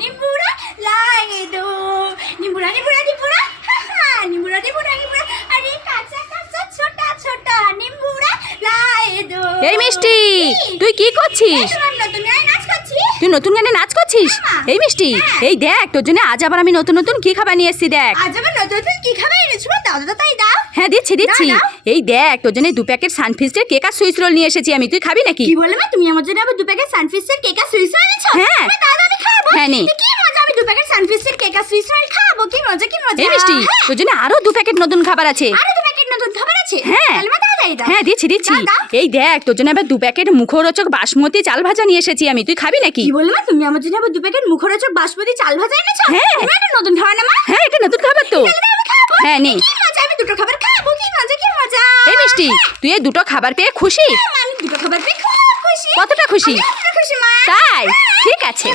নিমুরা লাগে দো নিমুরা নিমুরা নিমুরা নিমুরা নিমুরা নিমুরা আরে কাঁচা কাঁচা ছোটা ছোটা নিমুরা লাগে এই মিষ্টি তুই কি করছিস? তুই নতুন গানে নাচ করছিস? হ্যাঁ, এই মিষ্টি হ্যাঁ। এই দেখ তোর জন্য আজ আবার আমি নতুন নতুন কি খাবার নিয়ে এসেছি দেখ। আজ আবার নতুন নতুন কি খাবার এনেছো? দাদা তাই দাও। হ্যাঁ দিচ্ছি দিচ্ছি। এই দেখ তোর জন্য দু প্যাকেট সানফিস্টের কেক আর সুইস রোল নিয়ে এসেছি আমি। তুই খাবি নাকি? কি বলে তুমি আমার জন্য আবার দু প্যাকেট সানফিস্টের কেক আর সুইস রোল এনেছো? হ্যাঁ। মা, দাও দাও, আমি খাব হ্যাঁ, নে। কি মজা আমি দু প্যাকেট সানফিস্টের কেক আর সুইস রোল খাব কি মজা কি মজা। এই মিষ্টি হ্যাঁ। তোর জন্য আরও দু প্যাকেট নতুন খাবার আছে। আরও দু প্যাকেট নতুন খাবার আছে? হ্যাঁ। হ্যাঁ দিচ্ছি দিচ্ছি। এই দেখ তোর জন্য আবার দু প্যাকেট মুখরোচক বাসমতি চাল ভাজা নিয়ে এসেছি আমি। তুই খাবি নাকি? কি বলে মা তুমি আমার জন্য আবার দু প্যাকেট মুখরোচক বাসমতি চাল ভাজা এনেছো? হ্যাঁ। এটা নতুন খাবার না মা? হ্যাঁ এটা নতুন খাবার তো। হ্যাঁ নে। কি মজা আমি দুটো খাবার খাব কি মজা কি মজা। এই মিষ্টি তুই এই দুটো খাবার পেয়ে খুশি? আমি দুটো খাবার পেয়ে খুব খুশি। কতটা খুশি? তাই? ঠিক আছে।